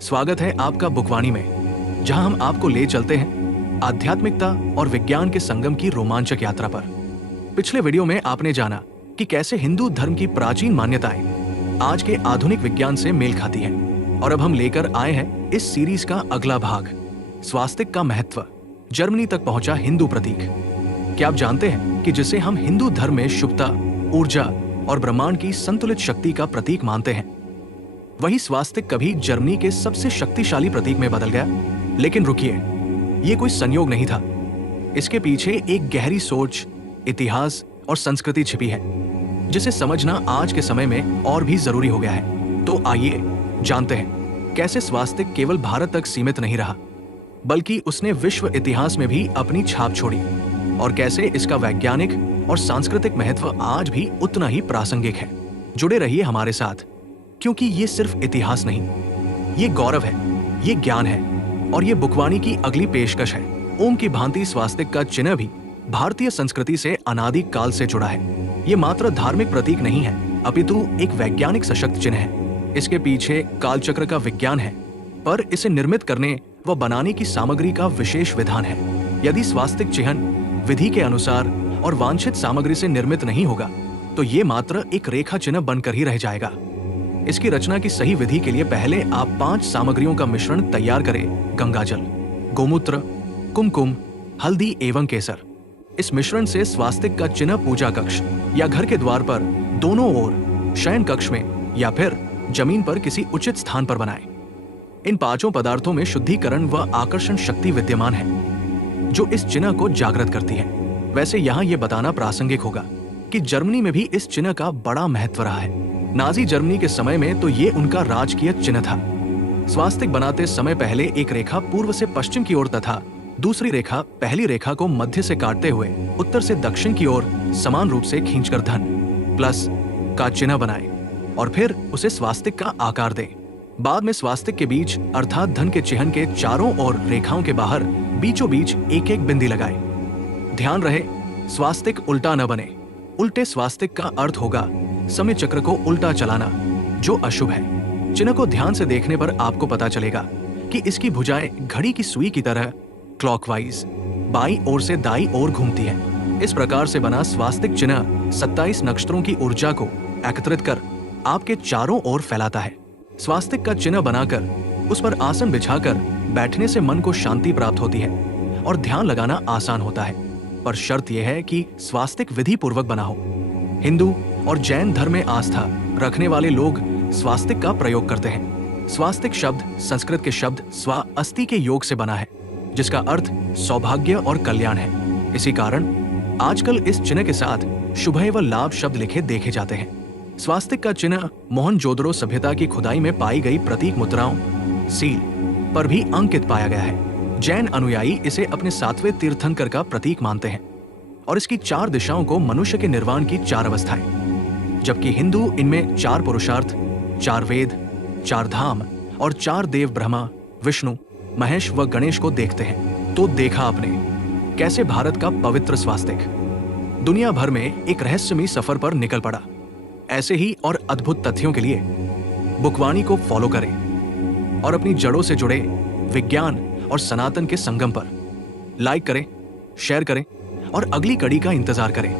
स्वागत है आपका बुकवाणी में, जहां हम आपको ले चलते हैं आध्यात्मिकता और विज्ञान के संगम की रोमांचक यात्रा पर। पिछले वीडियो में आपने जाना कि कैसे हिंदू धर्म की प्राचीन मान्यताएं आज के आधुनिक विज्ञान से मेल खाती हैं, और अब हम लेकर आए हैं इस सीरीज का अगला भाग, स्वास्तिक का महत्व, जर्मनी तक पहुंचा हिंदू प्रतीक। क्या आप जानते हैं कि जिसे हम हिंदू धर्म में शुभता, ऊर्जा और ब्रह्मांड की संतुलित शक्ति का प्रतीक मानते हैं, वही स्वास्तिक कभी जर्मनी के सबसे शक्तिशाली प्रतीक में बदल गया। लेकिन रुकिए, ये कोई संयोग नहीं था। इसके पीछे एक गहरी सोच, इतिहास और संस्कृति छिपी है, जिसे समझना आज के समय में और भी जरूरी हो गया है। तो आइए जानते हैं कैसे स्वास्तिक केवल भारत तक सीमित नहीं रहा, बल्कि उसने विश्व इतिहास में भी अपनी छाप छोड़ी, और कैसे इसका वैज्ञानिक और सांस्कृतिक महत्व आज भी उतना ही प्रासंगिक है। जुड़े रहिए हमारे साथ, क्योंकि ये सिर्फ इतिहास नहीं, ये गौरव है, ये ज्ञान है, और ये बुकवाणी की अगली पेशकश है। ओम की भांति स्वास्तिक का चिन्ह भी भारतीय संस्कृति से अनादि काल से जुड़ा है। ये मात्र धार्मिक प्रतीक नहीं है, अपितु एक वैज्ञानिक सशक्त चिन्ह है। इसके पीछे कालचक्र का विज्ञान है, पर इसे निर्मित करने व बनाने की सामग्री का विशेष विधान है। यदि स्वास्तिक चिन्ह विधि के अनुसार और वांछित सामग्री से निर्मित नहीं होगा, तो ये मात्र एक रेखा चिन्ह बनकर ही रह जाएगा। इसकी रचना की सही विधि के लिए पहले आप 5 सामग्रियों का मिश्रण तैयार करें: गंगाजल, गोमूत्र, कुमकुम, हल्दी एवं केसर। इस मिश्रण से स्वास्तिक का चिन्ह पूजा कक्ष या घर के द्वार पर दोनों ओर, शयन कक्ष में या फिर जमीन पर किसी उचित स्थान पर बनाएं। इन 5 पदार्थों में शुद्धिकरण व आकर्षण शक्ति विद्यमान है, जो इस चिन्ह को जागृत करती है। वैसे यहाँ ये बताना प्रासंगिक होगा कि जर्मनी में भी इस चिन्ह का बड़ा महत्व रहा है। नाजी जर्मनी के समय में तो ये उनका राजकीय चिन्ह था। स्वास्तिक बनाते समय पहले एक रेखा पूर्व से पश्चिम की ओर तथा दूसरी रेखा पहली रेखा को मध्य से काटते हुए उत्तर से दक्षिण की ओर समान रूप से खींचकर धन प्लस का चिन्ह बनाए, और फिर उसे स्वास्तिक का आकार दें। बाद में स्वास्तिक के बीच अर्थात धन के चिन्ह के चारों ओर रेखाओं के बाहर बीचों बीच एक एक बिंदी लगाए। ध्यान रहे, स्वास्तिक उल्टा न बने। उल्टे स्वास्तिक का अर्थ होगा समय चक्र को उल्टा चलाना, जो अशुभ है। चिन्ह को ध्यान से देखने पर आपको पता चलेगा कि इसकी भुजाएं घड़ी की सुई की तरह क्लॉकवाइज बाईं ओर से दाईं ओर घूमती है। इस प्रकार से बना स्वास्तिक चिन्ह 27 नक्षत्रों की ऊर्जा को एकत्रित कर आपके चारों ओर फैलाता है। स्वास्तिक का चिन्ह बनाकर उस पर आसन बिछाकर बैठने से मन को शांति प्राप्त होती है और ध्यान लगाना आसान होता है, पर शर्त यह है कि स्वास्तिक विधि पूर्वक बना हो। हिंदू और जैन धर्म में आस्था रखने वाले लोग स्वास्तिक का प्रयोग करते हैं। स्वास्तिक शब्द संस्कृत के शब्द स्वा अस्ति के योग से बना है, जिसका अर्थ सौभाग्य और कल्याण है। इसी कारण आजकल इस चिन्ह के साथ शुभ व लाभ शब्द लिखे देखे जाते हैं। स्वास्तिक का चिन्ह मोहनजोदड़ो सभ्यता की खुदाई में पाई गई प्रतीक मुद्राओं, सील पर भी अंकित पाया गया है। जैन अनुयायी इसे अपने 7वें तीर्थंकर का प्रतीक मानते हैं, और इसकी 4 दिशाओं को मनुष्य के निर्वाण की 4 अवस्थाएं, जबकि हिंदू इनमें 4 पुरुषार्थ, 4 वेद, 4 धाम और 4 देव ब्रह्मा, विष्णु, महेश व गणेश को देखते हैं। तो देखा आपने कैसे भारत का पवित्र स्वास्तिक दुनिया भर में एक रहस्यमयी सफर पर निकल पड़ा। ऐसे ही और अद्भुत तथ्यों के लिए बुकवाणी को फॉलो करें और अपनी जड़ों से जुड़े विज्ञान और सनातन के संगम पर लाइक करें, शेयर करें और अगली कड़ी का इंतजार करें।